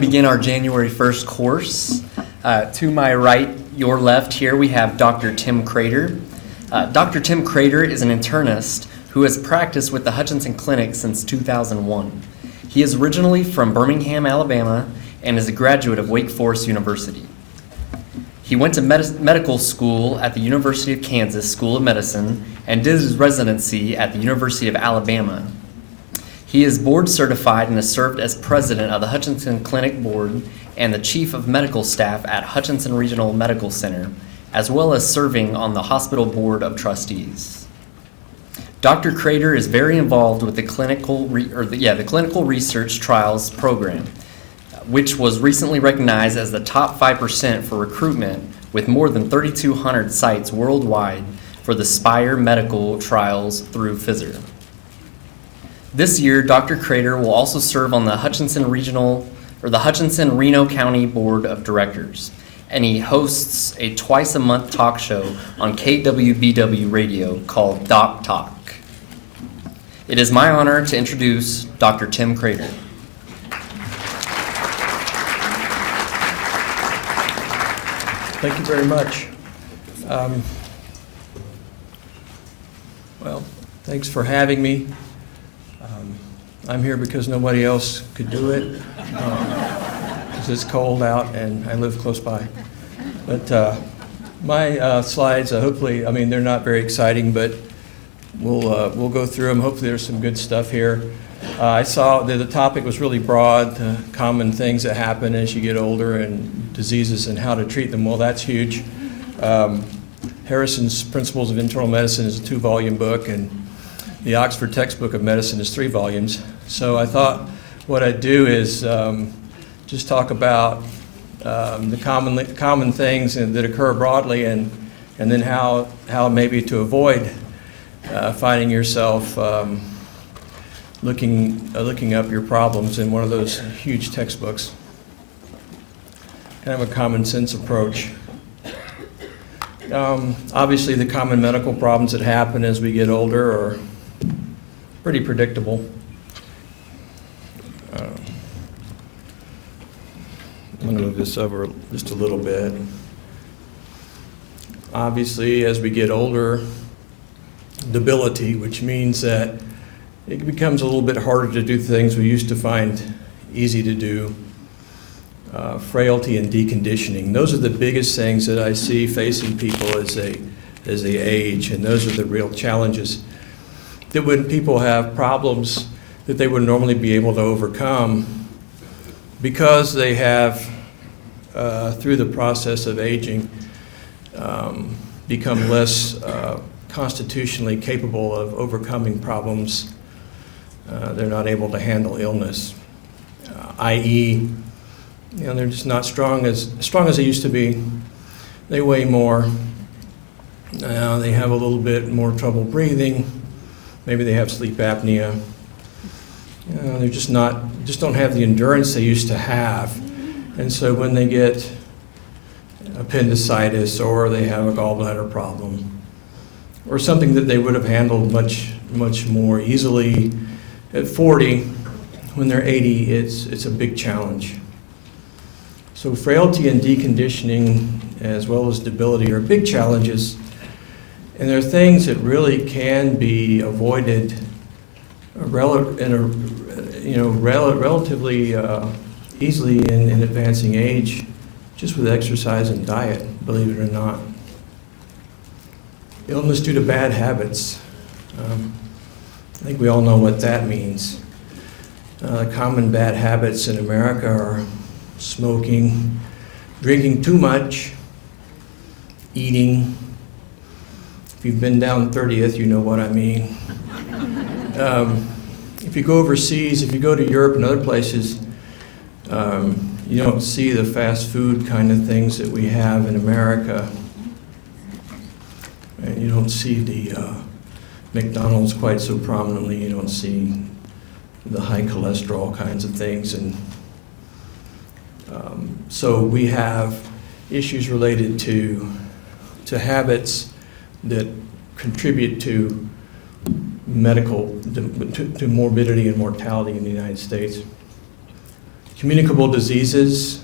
Begin our January 1st course. To my right, your left here, we have Dr. Tim Crater. Dr. Tim Crater is an internist who has practiced with the Hutchinson Clinic since 2001. He is originally from Birmingham, Alabama, and is a graduate of Wake Forest University. He went to medical school at the University of Kansas School of Medicine and did his residency at the University of Alabama. He is board certified and has served as president of the Hutchinson Clinic Board and the chief of medical staff at Hutchinson Regional Medical Center, as well as serving on the hospital board of trustees. Dr. Crater is very involved with the clinical research trials program, which was recently recognized as the top 5% for recruitment with more than 3,200 sites worldwide for the Spire medical trials through Pfizer. This year, Dr. Crater will also serve on the Hutchinson Reno County Board of Directors, and he hosts a twice-a-month talk show on KWBW radio called Doc Talk. It is my honor to introduce Dr. Tim Crater. Thank you very much. Well, thanks for having me. I'm here because nobody else could do it, because it's cold out and I live close by. But my slides, hopefully, they're not very exciting, but we'll go through them. Hopefully there's some good stuff here. I saw that the topic was really broad, common things that happen as you get older and diseases and how to treat them. Well, that's huge. Harrison's Principles of Internal Medicine is a 2-volume book, and the Oxford Textbook of Medicine is 3 volumes. So I thought what I'd do is just talk about the common things that occur broadly, and then how maybe to avoid finding yourself looking up your problems in one of those huge textbooks. Kind of a common sense approach. Obviously, the common medical problems that happen as we get older are pretty predictable. I'm going to move this over just a little bit. Obviously, as we get older, debility, which means that it becomes a little bit harder to do things we used to find easy to do. Frailty and deconditioning. Those are the biggest things that I see facing people as they age, and those are the real challenges. That when people have problems that they would normally be able to overcome, because they have, through the process of aging, become less constitutionally capable of overcoming problems, they're not able to handle illness, i.e., they're just not strong as they used to be. They weigh more. They have a little bit more trouble breathing. Maybe they have sleep apnea. They're just don't have the endurance they used to have. And so when they get appendicitis, or they have a gallbladder problem, or something that they would have handled much more easily at 40, when they're 80, it's a big challenge. So frailty and deconditioning, as well as debility, are big challenges, and they're things that really can be avoided relatively easily in advancing age, just with exercise and diet, believe it or not. Illness due to bad habits. I think we all know what that means. Common bad habits in America are smoking, drinking too much, eating. If you've been down 30th, you know what I mean. If you go overseas, if you go to Europe and other places, you don't see the fast food kind of things that we have in America. And you don't see the McDonald's quite so prominently. You don't see the high cholesterol kinds of things. And So we have issues related to habits that contribute to to morbidity and mortality in the United States. Communicable diseases,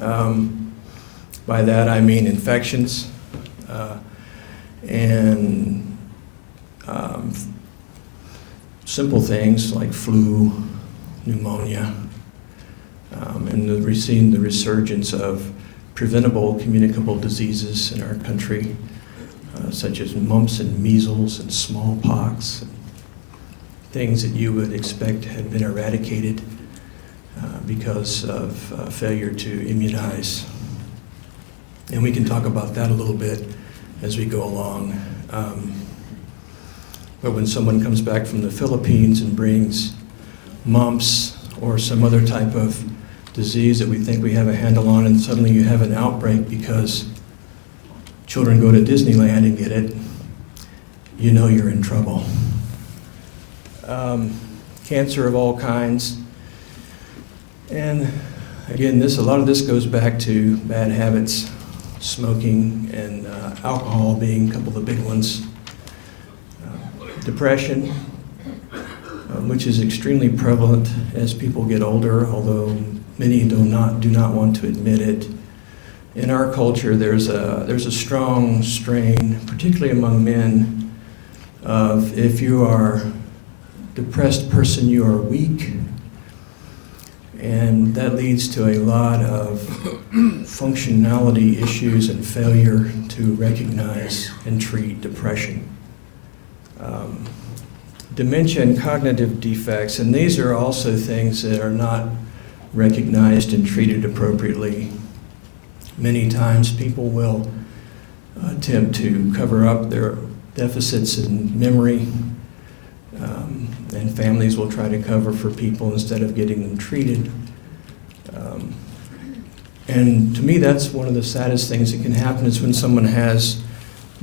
by that I mean infections and simple things like flu, pneumonia, and we're seeing the resurgence of preventable communicable diseases in our country, such as mumps and measles and smallpox, things that you would expect had been eradicated because of failure to immunize. And we can talk about that a little bit as we go along. But when someone comes back from the Philippines and brings mumps or some other type of disease that we think we have a handle on, and suddenly you have an outbreak because children go to Disneyland and get it, you know you're in trouble. Cancer of all kinds. And again, a lot of this goes back to bad habits, smoking and alcohol being a couple of the big ones. Depression, which is extremely prevalent as people get older, although many do not want to admit it. In our culture, there's a strong strain, particularly among men, of if you are a depressed person, you are weak. And that leads to a lot of functionality issues and failure to recognize and treat depression. Dementia and cognitive defects, and these are also things that are not recognized and treated appropriately. Many times people will attempt to cover up their deficits in memory, and families will try to cover for people instead of getting them treated. And to me, that's one of the saddest things that can happen is when someone has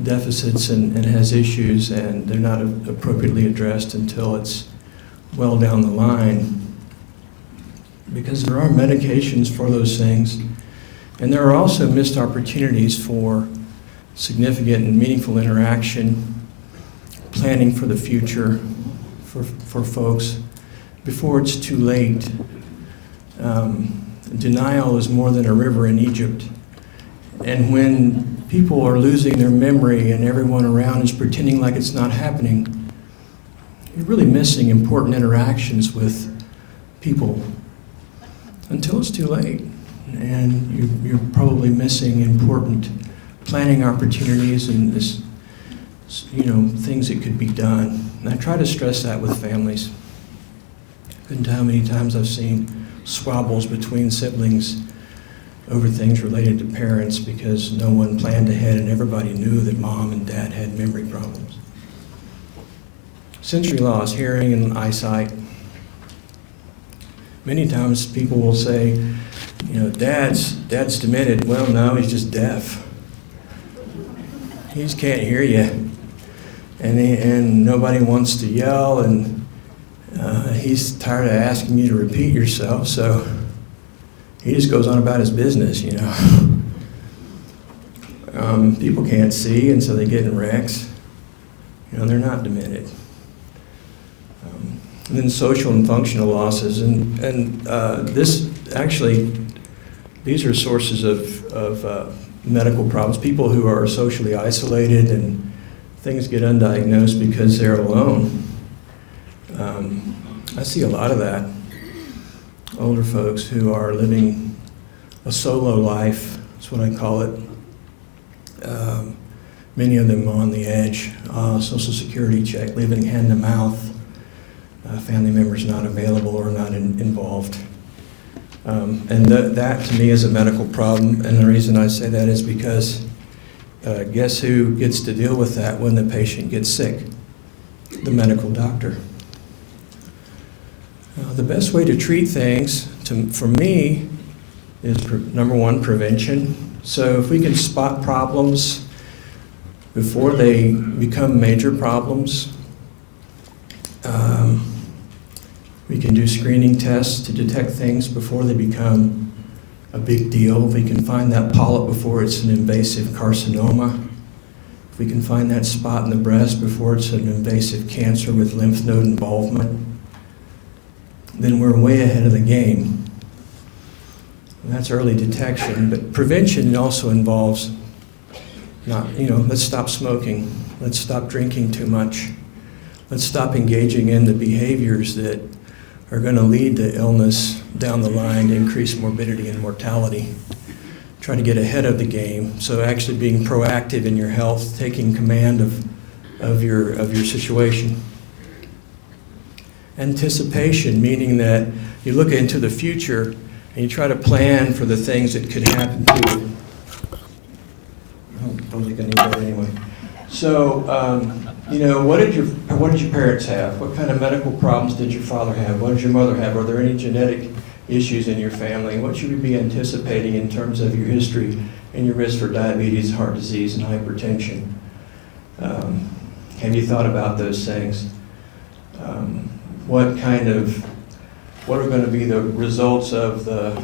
deficits and has issues and they're not appropriately addressed until it's well down the line. Because there are medications for those things, and there are also missed opportunities for significant and meaningful interaction, planning for the future for folks before it's too late. Denial is more than a river in Egypt. And when people are losing their memory and everyone around is pretending like it's not happening, you're really missing important interactions with people until it's too late. And you're probably missing important planning opportunities and this, things that could be done. And I try to stress that with families. Couldn't tell how many times I've seen squabbles between siblings over things related to parents because no one planned ahead and everybody knew that mom and dad had memory problems. Sensory loss, hearing and eyesight. Many times people will say, dad's demented. Well, no, he's just deaf. He just can't hear you. And nobody wants to yell, and he's tired of asking you to repeat yourself, so he just goes on about his business, People can't see, and so they get in wrecks. They're not demented. And then social and functional losses, and these are sources of medical problems. People who are socially isolated and things get undiagnosed because they're alone. I see a lot of that. Older folks who are living a solo life, that's what I call it. Many of them on the edge, Social Security check, living hand to mouth, family members not available or not involved. And that to me is a medical problem, and the reason I say that is because guess who gets to deal with that when the patient gets sick? The medical doctor. The best way to treat things, for me, is number one, prevention. So if we can spot problems before they become major problems, we can do screening tests to detect things before they become a big deal. If we can find that polyp before it's an invasive carcinoma, if we can find that spot in the breast before it's an invasive cancer with lymph node involvement, then we're way ahead of the game. And that's early detection, but prevention also involves let's stop smoking, let's stop drinking too much, let's stop engaging in the behaviors that are going to lead to illness down the line, to increase morbidity and mortality. Try to get ahead of the game, so actually being proactive in your health, taking command of your situation. Anticipation, meaning that you look into the future and you try to plan for the things that could happen to you. I don't think I need that anyway. So, what did your parents have? What kind of medical problems did your father have? What did your mother have? Are there any genetic issues in your family? What should we be anticipating in terms of your history and your risk for diabetes, heart disease, and hypertension? Have you thought about those things? What are going to be the results of the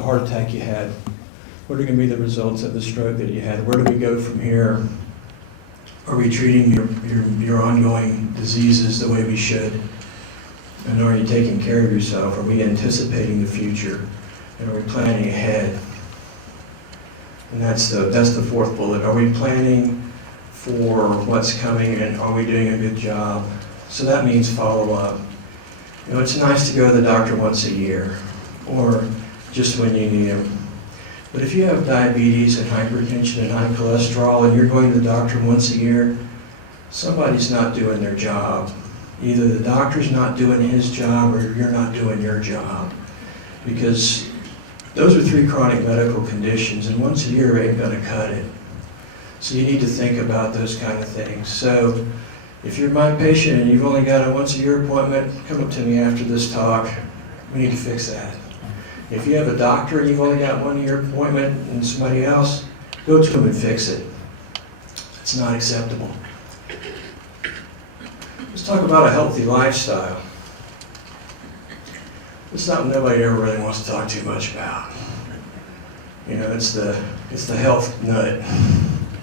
heart attack you had? What are going to be the results of the stroke that you had? Where do we go from here? Are we treating your ongoing diseases the way we should? And are you taking care of yourself? Are we anticipating the future? And are we planning ahead? And that's the fourth bullet. Are we planning for what's coming, and are we doing a good job? So that means follow up. It's nice to go to the doctor once a year, or just when you need them. But if you have diabetes and hypertension and high cholesterol and you're going to the doctor once a year, somebody's not doing their job. Either the doctor's not doing his job or you're not doing your job. Because those are 3 chronic medical conditions, and once a year ain't going to cut it. So you need to think about those kind of things. So if you're my patient and you've only got a once a year appointment, come up to me after this talk. We need to fix that. If you have a doctor and you've only got 1 year appointment and somebody else, go to them and fix it. It's not acceptable. Let's talk about a healthy lifestyle. It's something nobody ever really wants to talk too much about. It's the health nut.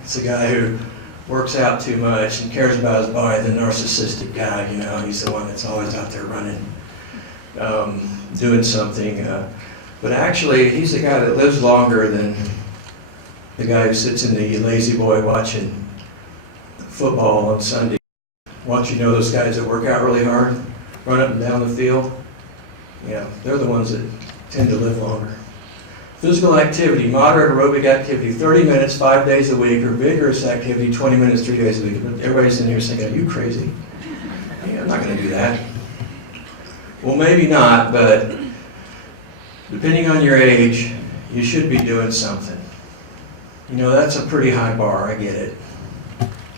It's the guy who works out too much and cares about his body, the narcissistic guy, he's the one that's always out there running, doing something. But actually, he's the guy that lives longer than the guy who sits in the lazy boy watching football on Sunday. Those guys that work out really hard, run up and down the field? Yeah, they're the ones that tend to live longer. Physical activity, moderate aerobic activity, 30 minutes, 5 days a week, or vigorous activity, 20 minutes, 3 days a week. But everybody's in here thinking, are you crazy? Yeah, I'm not going to do that. Well, maybe not, but depending on your age, you should be doing something. That's a pretty high bar, I get it.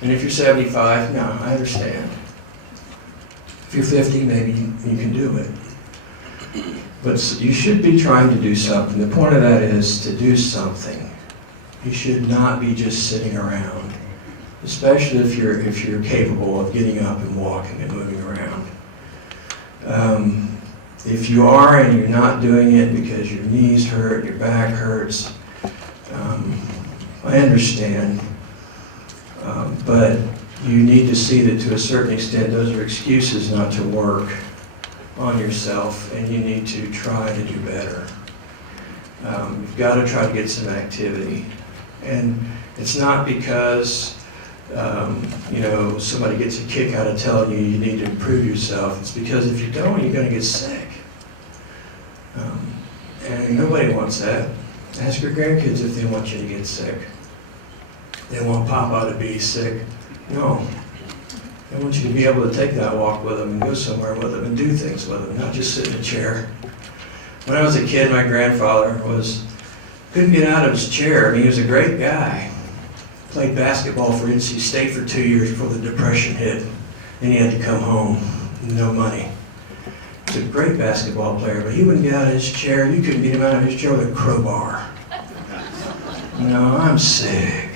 And if you're 75, no, I understand. If you're 50, maybe you can do it. But you should be trying to do something. The point of that is to do something. You should not be just sitting around, especially if you're capable of getting up and walking and moving around. If you are and you're not doing it because your knees hurt, your back hurts, I understand. But you need to see that to a certain extent those are excuses not to work on yourself, and you need to try to do better. You've got to try to get some activity. And it's not because somebody gets a kick out of telling you you need to improve yourself. It's because if you don't, you're going to get sick. And nobody wants that. Ask your grandkids if they want you to get sick. They want Papa to be sick. No. They want you to be able to take that walk with them and go somewhere with them and do things with them, not just sit in a chair. When I was a kid, my grandfather couldn't get out of his chair. I mean, he was a great guy. Played basketball for NC State for 2 years before the Depression hit. Then he had to come home, no money. He was a great basketball player, but he wouldn't get out of his chair. You couldn't get him out of his chair with a crowbar. I'm sick.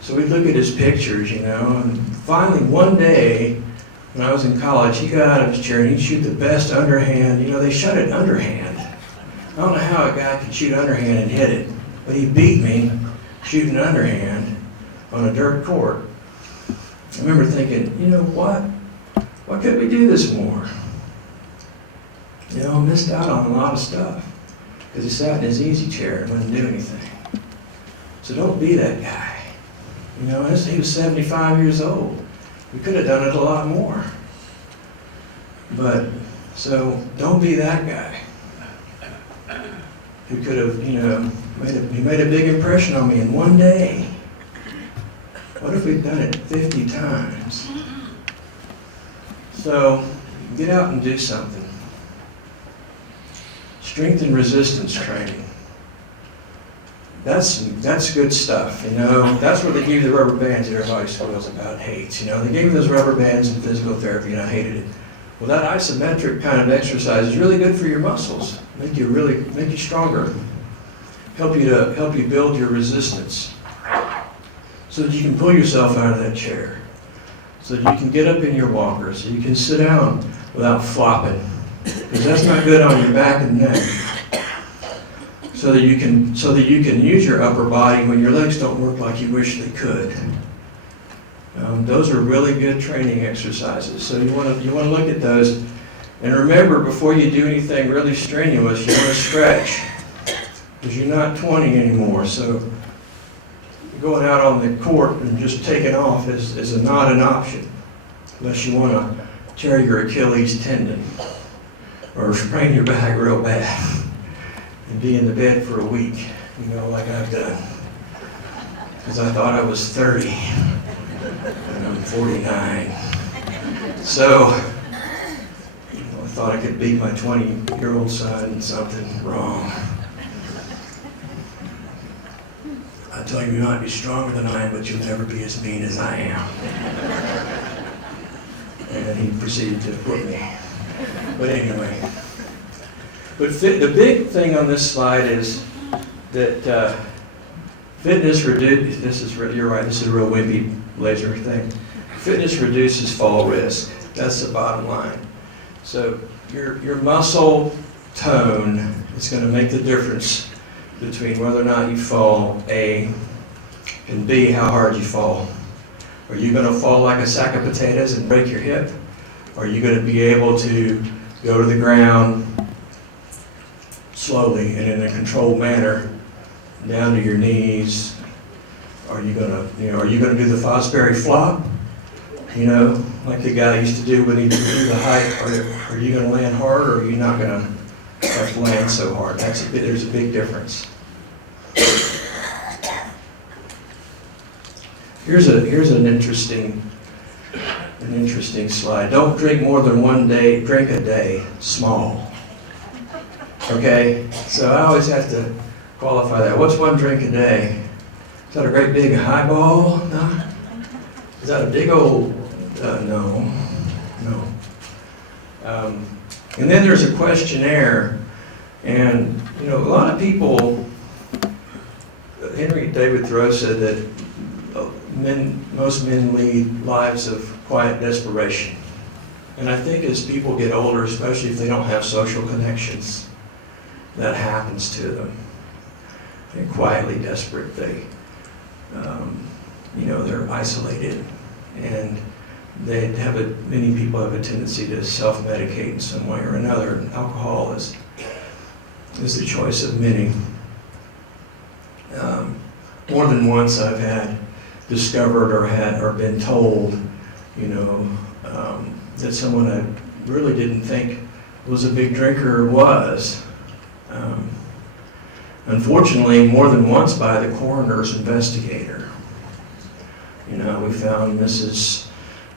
So we'd look at his pictures, and finally one day, when I was in college, he got out of his chair and he'd shoot the best underhand. They shot it underhand. I don't know how a guy could shoot underhand and hit it, but he beat me shooting underhand on a dirt court. I remember thinking, you know what? Why couldn't we do this more? You know, I missed out on a lot of stuff because he sat in his easy chair and wouldn't do anything. So don't be that guy. You know, he was 75 years old. We could have done it a lot more. But, so don't be that guy who could have, you know, he made a big impression on me in one day. What if we'd done it 50 times? So, get out and do something. Strength and resistance training. That's good stuff, you know. That's where they give you the rubber bands that everybody squeals about and hates. You know, they gave me those rubber bands in physical therapy and I hated it. Well, that isometric kind of exercise is really good for your muscles. Make you stronger. Help you build your resistance. So that you can pull yourself out of that chair. So that you can get up in your walker, so you can sit down without flopping. Because that's not good on your back and neck. So that you can use your upper body when your legs don't work like you wish they could. Those are really good training exercises. So you want to look at those. And remember, before you do anything really strenuous, you want to stretch. Because you're not 20 anymore. So going out on the court and just taking off is not an option. Unless you want to tear your Achilles tendon. Or sprain your back real bad. And be in the bed for a week, you know, like I've done. Because I thought I was 30, and I'm 49. So, you know, I thought I could beat my 20-year-old son, something wrong. I tell you, you might be stronger than I am, but you'll never be as mean as I am. And he proceeded to whip me. But anyway. But the big thing on this slide is that fitness reduces, you're right, this is a real wimpy laser thing. Fitness reduces fall risk. That's the bottom line. So your muscle tone is going to make the difference between whether or not you fall, A, and B, how hard you fall. Are you going to fall like a sack of potatoes and break your hip? Or are you going to be able to go to the ground slowly and in a controlled manner down to your knees? Are you gonna do the Fosbury flop? You know, like the guy used to do when he would do the height. Are you gonna land hard, or are you not gonna have to land so hard? There's a big difference. Here's an interesting slide. Don't drink more than drink a day, small. Okay, so I always have to qualify that. What's one drink a day? Is that a great big highball? No. Is that a big old, no. And then there's a questionnaire, and you know, a lot of people, Henry David Thoreau said that most men lead lives of quiet desperation. And I think as people get older, especially if they don't have social connections, that happens to them. They're quietly desperate. They're isolated, and many people have a tendency to self-medicate in some way or another. And alcohol is the choice of many. More than once, I've had discovered or been told, that someone I really didn't think was a big drinker was. Unfortunately, more than once by the coroner's investigator. We found Mrs.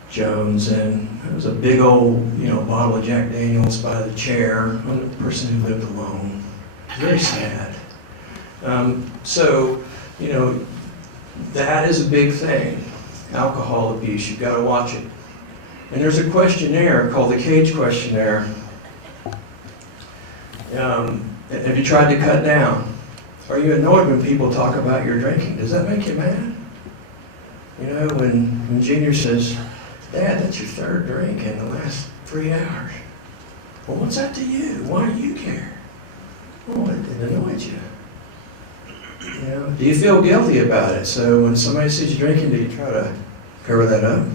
Jones, and there was a big old, bottle of Jack Daniels by the chair, the person who lived alone. Very sad. That is a big thing. Alcohol abuse, you've got to watch it. And there's a questionnaire called the Cage Questionnaire. Have you tried to cut down? Are you annoyed when people talk about your drinking? Does that make you mad? When Junior says, Dad, that's your third drink in the last 3 hours. Well, what's that to you? Why do you care? Well, it annoyed you. You know, do you feel guilty about it? So when somebody sees you drinking, do you try to cover that up?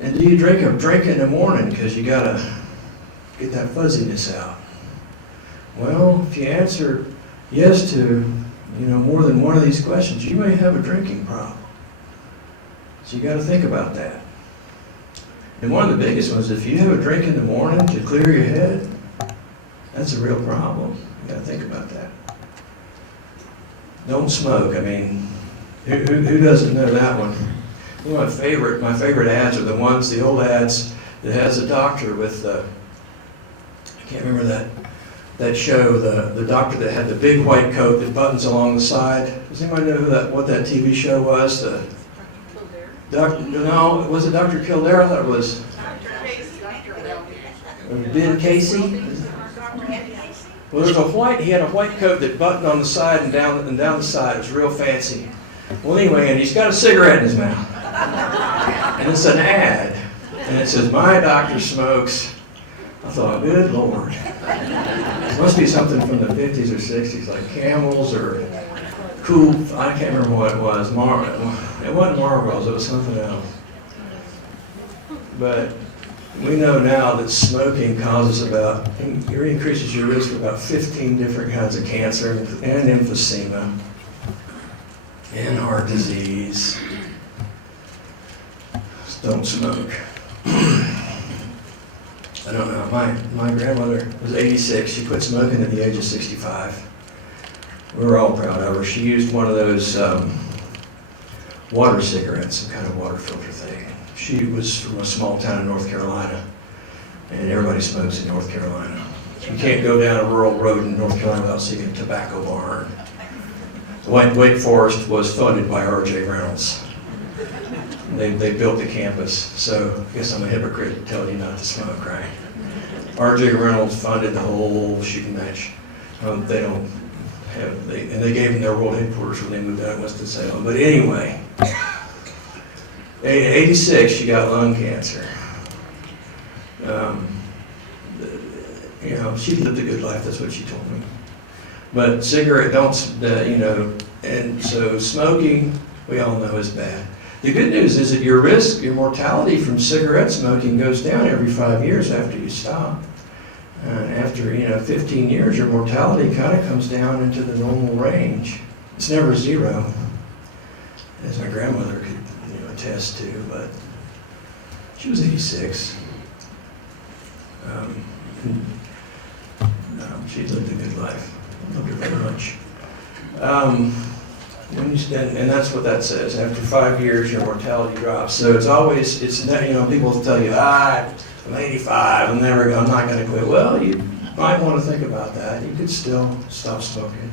And do you drink a drink in the morning because you gotta get that fuzziness out? Well, if you answer yes to, more than one of these questions, you may have a drinking problem. So you got to think about that. And one of the biggest ones, if you have a drink in the morning to clear your head, that's a real problem. You got to think about that. Don't smoke. I mean, who doesn't know that one? One of my favorite ads are the old ads that has a doctor with I can't remember that show, the doctor that had the big white coat that buttons along the side. Does anybody know what that TV show was? No, was it Dr. Kildare? I thought it was Ben Casey. Well, he had a white coat that buttoned on the side and down the side. It was real fancy. Well, anyway, and he's got a cigarette in his mouth. And it's an ad. And it says, "My doctor smokes." I thought, good Lord. It must be something from the 50s or 60s, like Camels or Cool, I can't remember what it was. It wasn't Marlboros, it was something else. But we know now that smoking increases your risk of about 15 different kinds of cancer and emphysema and heart disease. Just don't smoke. I don't know, my grandmother was 86. She quit smoking at the age of 65. We were all proud of her. She used one of those water cigarettes, some kind of water filter thing. She was from a small town in North Carolina, and everybody smokes in North Carolina. You can't go down a rural road in North Carolina without seeing a tobacco barn. Wake Forest was funded by R.J. Reynolds. They built the campus, so I guess I'm a hypocrite telling you not to smoke, right? R.J. Reynolds funded the whole shooting match. They gave them their world headquarters when they moved out west of Salem. But anyway, at 86, she got lung cancer. She lived a good life, that's what she told me. But cigarette, and so smoking, we all know is bad. The good news is that your mortality from cigarette smoking goes down every 5 years after you stop. After 15 years, your mortality kind of comes down into the normal range. It's never zero, as my grandmother could attest to, but she was 86. She lived a good life. I loved her very much. And that's what that says. After 5 years, your mortality drops. So people tell you, I'm 85, I'm not going to quit. Well, you might want to think about that. You could still stop smoking.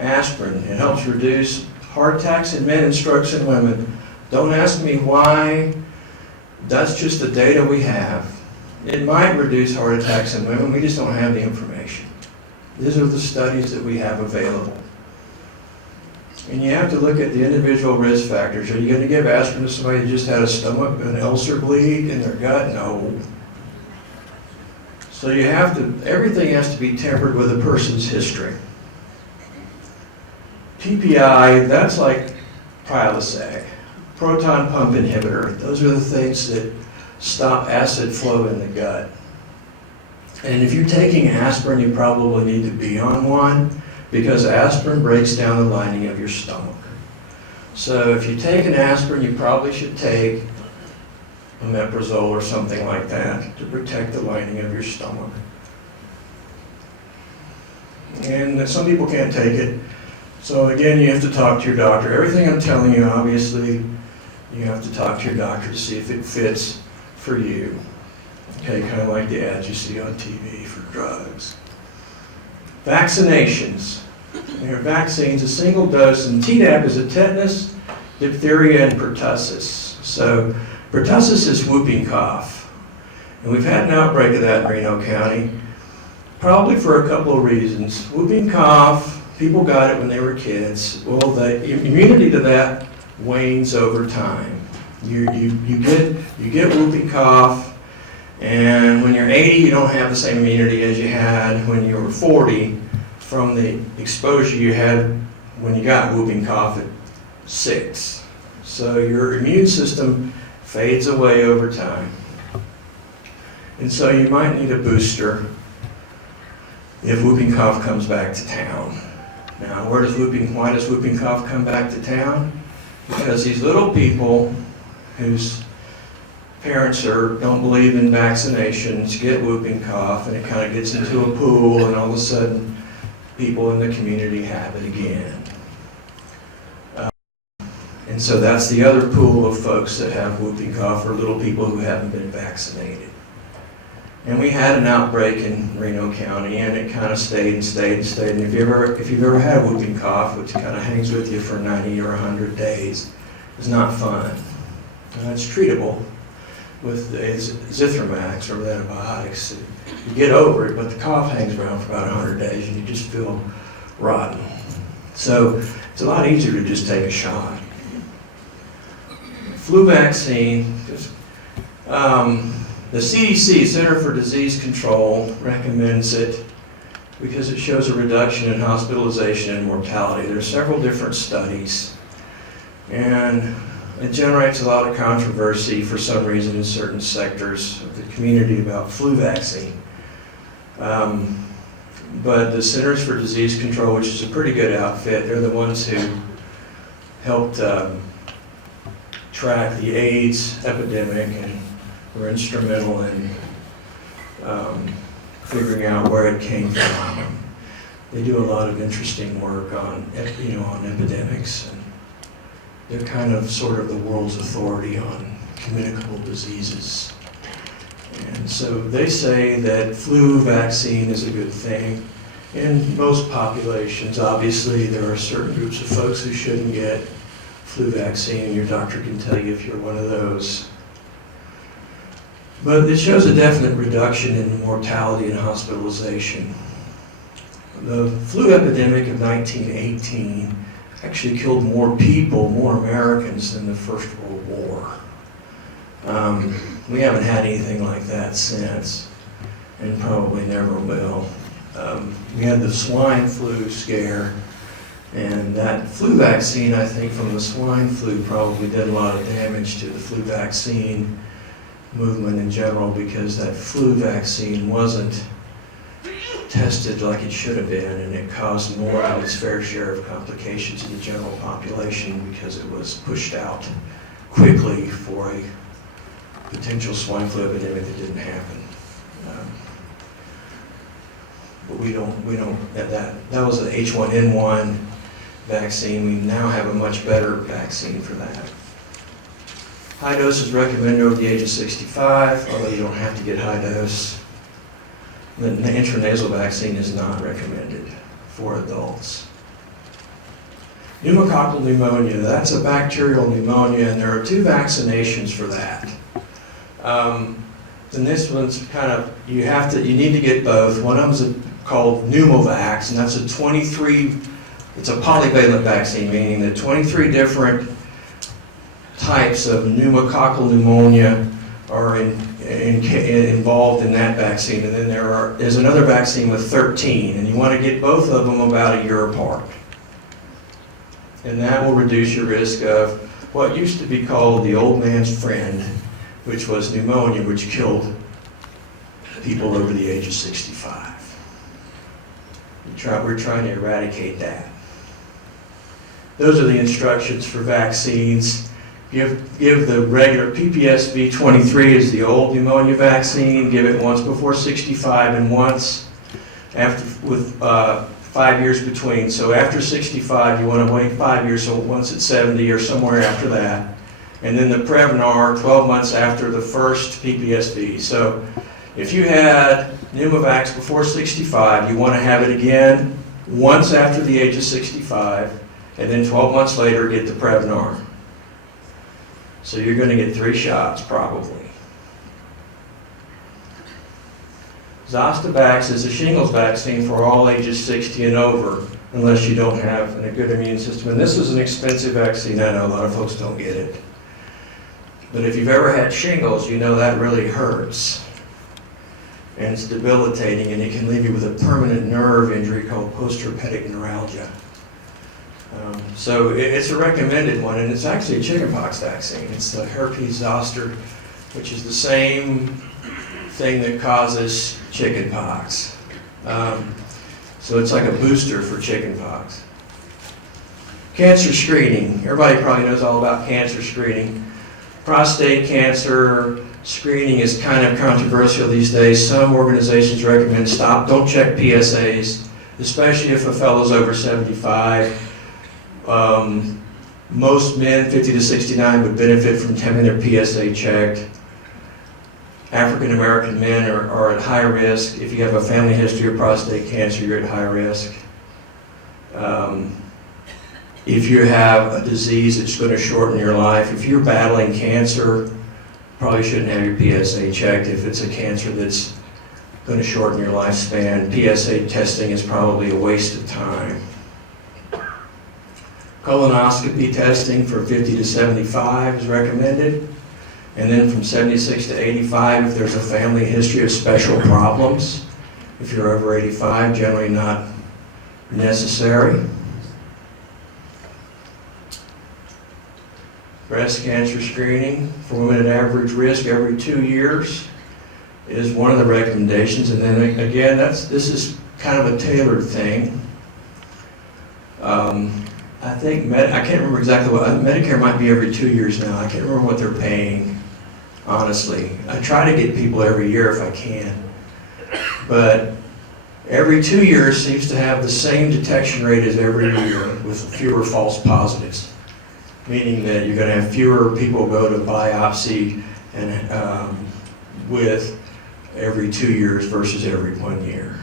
Aspirin, it helps reduce heart attacks in men and strokes in women. Don't ask me why. That's just the data we have. It might reduce heart attacks in women. We just don't have the information. These are the studies that we have available. And you have to look at the individual risk factors. Are you going to give aspirin to somebody who just had an ulcer bleed in their gut? No. So everything has to be tempered with a person's history. PPI, that's like Prilosec, proton pump inhibitor. Those are the things that stop acid flow in the gut. And if you're taking aspirin, you probably need to be on one because aspirin breaks down the lining of your stomach. So if you take an aspirin, you probably should take omeprazole or something like that to protect the lining of your stomach. And some people can't take it. So again, you have to talk to your doctor. Everything I'm telling you, obviously, you have to talk to your doctor to see if it fits for you. Okay, kind of like the ads you see on TV for drugs. Vaccinations. There are vaccines, a single dose, and Tdap is a tetanus, diphtheria, and pertussis. So pertussis is whooping cough. And we've had an outbreak of that in Reno County, probably for a couple of reasons. Whooping cough, people got it when they were kids. Well, the immunity to that wanes over time. You get whooping cough, And when you're 80, you don't have the same immunity as you had when you were 40 from the exposure you had when you got whooping cough at 6. So your immune system fades away over time. And so you might need a booster if whooping cough comes back to town. Now, why does whooping cough come back to town? Because these little people whose parents don't believe in vaccinations get whooping cough, and it kind of gets into a pool, and all of a sudden people in the community have it again. And so that's the other pool of folks that have whooping cough, or little people who haven't been vaccinated. And we had an outbreak in Reno County, and it kind of stayed and stayed and stayed. And if you've ever had whooping cough, which kind of hangs with you for 90 or 100 days, it's not fun. It's treatable with the Zithromax or the antibiotics. You get over it, but the cough hangs around for about 100 days, and you just feel rotten. So it's a lot easier to just take a shot. Flu vaccine, the CDC, Center for Disease Control, recommends it because it shows a reduction in hospitalization and mortality. There are several different studies, and it generates a lot of controversy for some reason in certain sectors of the community about flu vaccine. But the Centers for Disease Control, which is a pretty good outfit, they're the ones who helped track the AIDS epidemic and were instrumental in figuring out where it came from. They do a lot of interesting work on epidemics, and they're kind of sort of the world's authority on communicable diseases. And so they say that flu vaccine is a good thing in most populations. Obviously, there are certain groups of folks who shouldn't get flu vaccine, and your doctor can tell you if you're one of those. But it shows a definite reduction in mortality and hospitalization. The flu epidemic of 1918 actually killed more people, more Americans, than the First World War. We haven't had anything like that since, and probably never will. We had the swine flu scare, and that flu vaccine, I think, from the swine flu probably did a lot of damage to the flu vaccine movement in general, because that flu vaccine wasn't tested like it should have been, and it caused more than its fair share of complications in the general population because it was pushed out quickly for a potential swine flu epidemic that didn't happen. But we don't, that was an H1N1 vaccine. We now have a much better vaccine for that. High dose is recommended over the age of 65, although you don't have to get high dose. The intranasal vaccine is not recommended for adults. Pneumococcal pneumonia, that's a bacterial pneumonia, and there are 2 vaccinations for that. And this one's kind of, you need to get both. One of them's called Pneumovax, and that's it's a polyvalent vaccine, meaning that 23 different types of pneumococcal pneumonia are involved in that vaccine, and then there's another vaccine with 13, and you want to get both of them about a year apart. And that will reduce your risk of what used to be called the old man's friend, which was pneumonia, which killed people over the age of 65. We're trying to eradicate that. Those are the instructions for vaccines. Give the regular PPSV23 is the old pneumonia vaccine. Give it once before 65 and once after, with 5 years between. So after 65, you want to wait 5 years, so once at 70 or somewhere after that. And then the Prevnar 12 months after the first PPSV. So if you had Pneumovax before 65, you want to have it again once after the age of 65, and then 12 months later get the Prevnar. So you're going to get 3 shots probably. Zostavax is a shingles vaccine for all ages 60 and over, unless you don't have a good immune system. And this is an expensive vaccine. I know a lot of folks don't get it. But if you've ever had shingles, you know that really hurts. and it's debilitating, and it can leave you with a permanent nerve injury called postherpetic neuralgia. So it's a recommended one, and it's actually a chickenpox vaccine. It's the herpes zoster, which is the same thing that causes chickenpox. So it's like a booster for chickenpox. Cancer screening. Everybody probably knows all about cancer screening. Prostate cancer screening is kind of controversial these days. Some organizations recommend don't check PSAs, especially if a fellow's over 75. Most men 50 to 69 would benefit from having their PSA checked. African American men are at high risk. If you have a family history of prostate cancer, you're at high risk. If you have a disease that's going to shorten your life, if you're battling cancer, probably shouldn't have your PSA checked if it's a cancer that's going to shorten your lifespan. PSA testing is probably a waste of time. Colonoscopy testing for 50 to 75 is recommended. And then from 76 to 85, if there's a family history of special problems. If you're over 85, generally not necessary. Breast cancer screening for women at average risk every 2 years is one of the recommendations. And then again, this is kind of a tailored thing. I think, I can't remember exactly what, Medicare might be every 2 years now. I can't remember what they're paying, honestly. I try to get people every year if I can. But every 2 years seems to have the same detection rate as every year with fewer false positives. Meaning that you're going to have fewer people go to biopsy and with every 2 years versus every 1 year.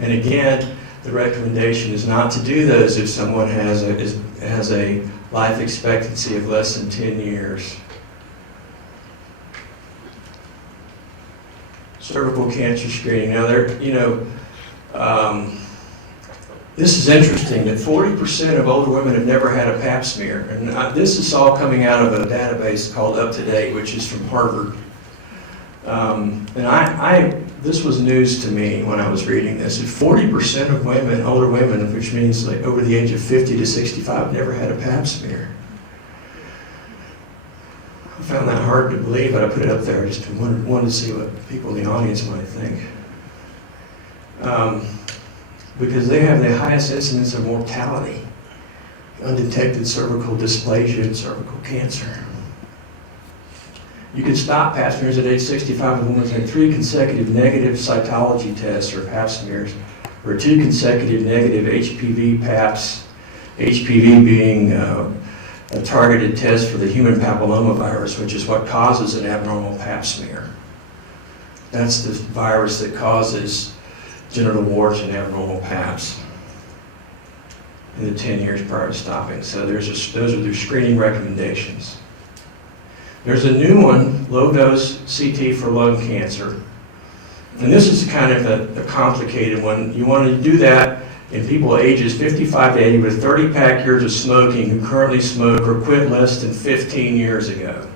And again, the recommendation is not to do those if someone has a life expectancy of less than 10 years. Cervical cancer screening. Now, this is interesting that 40% of older women have never had a pap smear. And this is all coming out of a database called Up to Date, which is from Harvard. This was news to me when I was reading this. 40% of women, older women, which means like over the age of 50 to 65, never had a pap smear. I found that hard to believe, but I put it up there. I just wanted to see what people in the audience might think. Because they have the highest incidence of mortality, undetected cervical dysplasia and cervical cancer. You can stop pap smears at age 65 if a woman's had 3 consecutive negative cytology tests or pap smears, or 2 consecutive negative HPV paps, HPV being a targeted test for the human papillomavirus, which is what causes an abnormal pap smear. That's the virus that causes genital warts and abnormal paps in the 10 years prior to stopping. So those are their screening recommendations. There's a new one, low-dose CT for lung cancer. And this is kind of a complicated one. You want to do that in people ages 55 to 80 with 30-pack years of smoking who currently smoke or quit less than 15 years ago.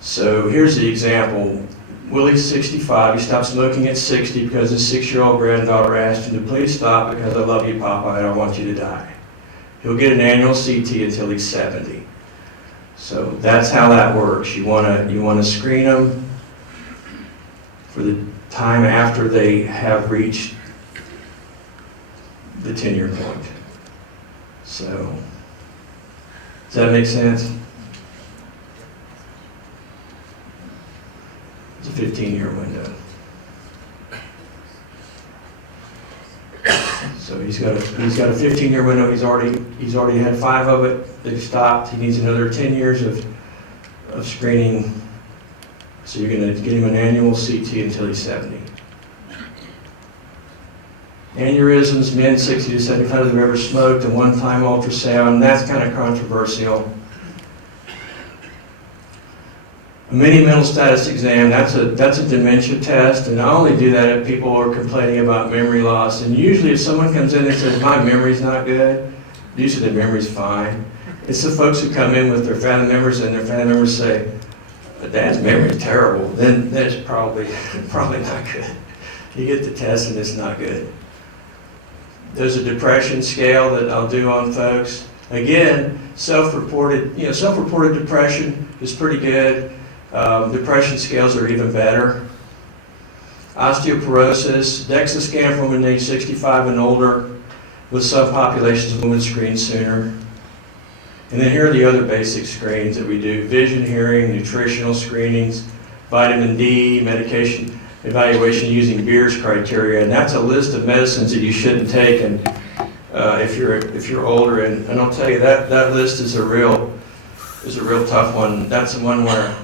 So here's the example. Willie's 65, he stopped smoking at 60 because his 6-year-old granddaughter asked him to please stop because I love you, Papa, I don't want you to die. He'll get an annual CT until he's 70. So that's how that works. You want to screen them for the time after they have reached the 10-year point. So, does that make sense? It's a 15-year window. So he's got a 15-year window. He's already had 5 of it. They've stopped. He needs another 10 years of screening. So you're going to get him an annual CT until he's 70. Aneurysms, men 60 to 75 who've ever smoked, a one-time ultrasound. That's kind of controversial. A mini mental status exam, that's a dementia test, and I only do that if people are complaining about memory loss. And usually if someone comes in and says, my memory's not good, usually their memory's fine. It's the folks who come in with their family members and their family members say, Dad's memory's terrible, then it's probably not good. You get the test and it's not good. There's a depression scale that I'll do on folks. Again, self-reported depression is pretty good. Depression scales are even better. Osteoporosis, DEXA scan for women age 65 and older, with some populations of women screened sooner. And then here are the other basic screens that we do: vision, hearing, nutritional screenings, vitamin D, medication evaluation using Beers criteria, and that's a list of medicines that you shouldn't take. And if you're older, and I'll tell you that list is a real tough one. That's the one where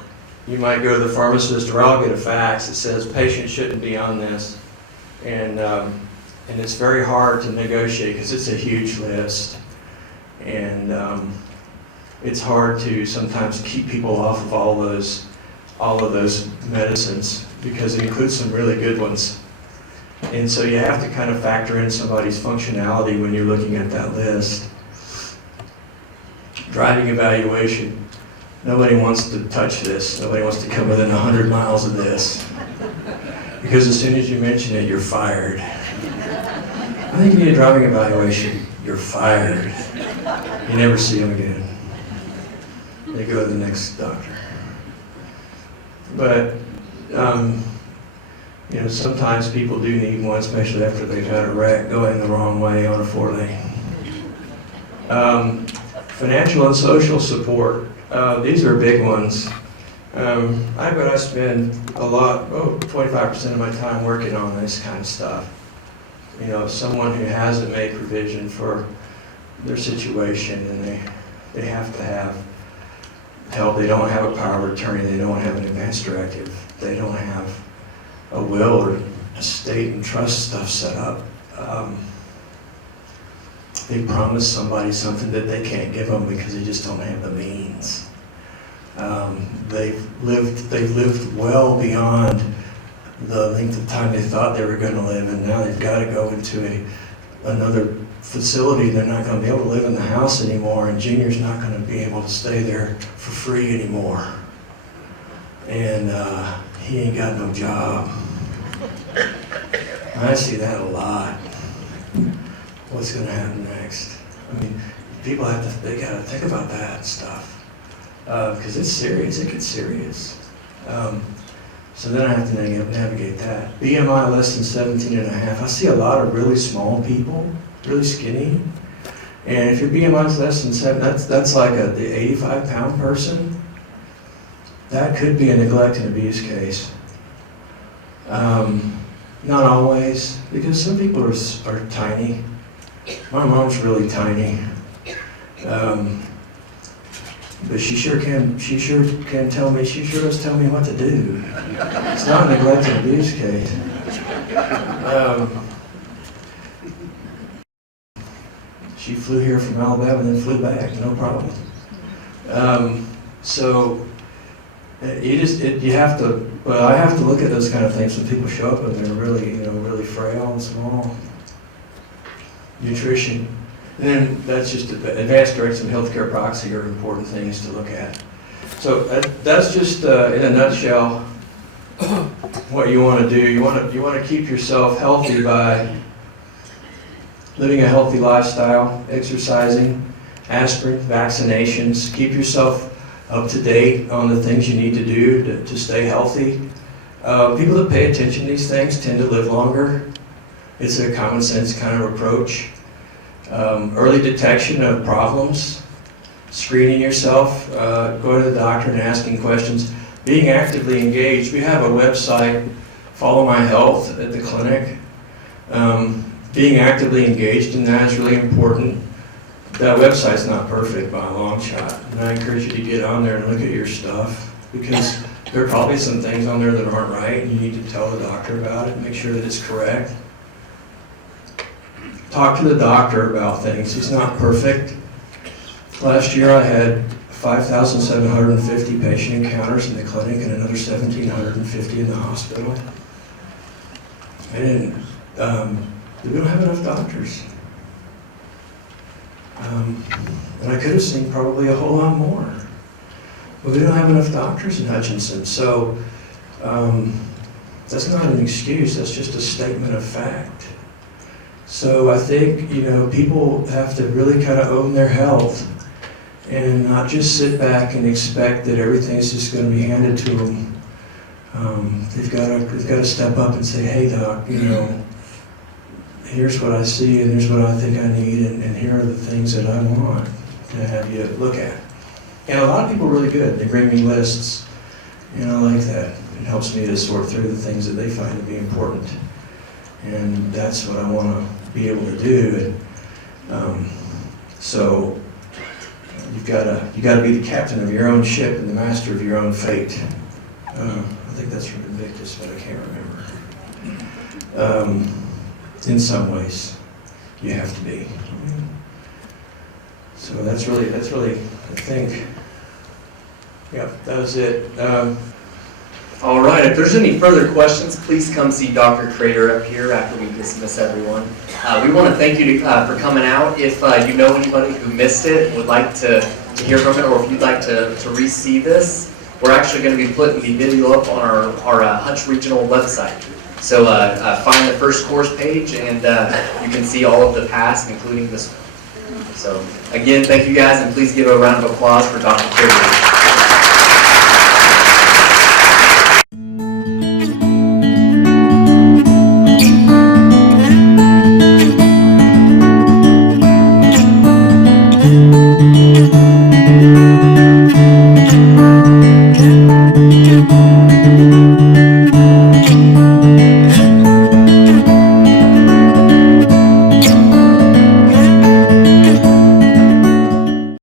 you might go to the pharmacist, or I'll get a fax that says patient shouldn't be on this, and it's very hard to negotiate because it's a huge list, and it's hard to sometimes keep people off of all of those medicines because it includes some really good ones. And so you have to kind of factor in somebody's functionality when you're looking at that list. Driving evaluation. Nobody wants to touch this. Nobody wants to come within 100 miles of this. Because as soon as you mention it, you're fired. I think you need a driving evaluation. You're fired. You never see them again. They go to the next doctor. But sometimes people do need one, especially after they've had a wreck going the wrong way on a 4-lane. Financial and social support. These are big ones. I bet I spend 25% of my time working on this kind of stuff. Someone who hasn't made provision for their situation, and they have to have help. They don't have a power of attorney. They don't have an advance directive. They don't have a will or estate and trust stuff set up. They promise somebody something that they can't give them because they just don't have the means. They've lived well beyond the length of time they thought they were going to live, and now they've got to go into another facility. They're not going to be able to live in the house anymore, and Junior's not going to be able to stay there for free anymore. And he ain't got no job. I see that a lot. What's going to happen next? I mean, they got to think about that stuff because it's serious. It gets serious. So then I have to navigate that. BMI less than 17 and a half. I see a lot of really small people, really skinny. And if your BMI is less than 7, that's like the 85-pound person. That could be a neglect and abuse case. Not always, because some people are tiny. My mom's really tiny. But she sure can tell me, she sure does tell me what to do. It's not a neglect and abuse case. She flew here from Alabama and then flew back, no problem. So you have to, well, I have to look at those kind of things when people show up and they're really, really frail and small. Nutrition. Then that's just advanced directives and healthcare proxy are important things to look at. So that's just in a nutshell what you want to do. You want to keep yourself healthy by living a healthy lifestyle, exercising, aspirin, vaccinations. Keep yourself up to date on the things you need to do to stay healthy. People that pay attention to these things tend to live longer. It's a common sense kind of approach. Early detection of problems, screening yourself, going to the doctor and asking questions, being actively engaged. We have a website, Follow My Health, at the clinic. Being actively engaged in that is really important. That website's not perfect by a long shot, and I encourage you to get on there and look at your stuff, because there are probably some things on there that aren't right, and you need to tell the doctor about it, make sure that it's correct. Talk to the doctor about things. He's not perfect. Last year I had 5,750 patient encounters in the clinic and another 1,750 in the hospital. And we don't have enough doctors. And I could have seen probably a whole lot more. Well, we don't have enough doctors in Hutchinson, so that's not an excuse, that's just a statement of fact. So I think, people have to really kind of own their health and not just sit back and expect that everything's just going to be handed to them. They've got to step up and say, hey doc, here's what I see and here's what I think I need and here are the things that I want to have you look at. And a lot of people are really good. They bring me lists, and I like that. It helps me to sort through the things that they find to be important. And that's what I want to be able to do. And, so you gotta be the captain of your own ship and the master of your own fate. I think that's from Invictus, but I can't remember. In some ways, you have to be. So that's really, I think. Yeah, that was it. All right, if there's any further questions, please come see Dr. Crater up here after we dismiss everyone. We want to thank you for coming out. If you know anybody who missed it, would like to hear from it, or if you'd like to re-see this, we're actually going to be putting the video up on our Hutch Regional website. So find the first course page, and you can see all of the past, including this one. So again, thank you guys, and please give a round of applause for Dr. Crater.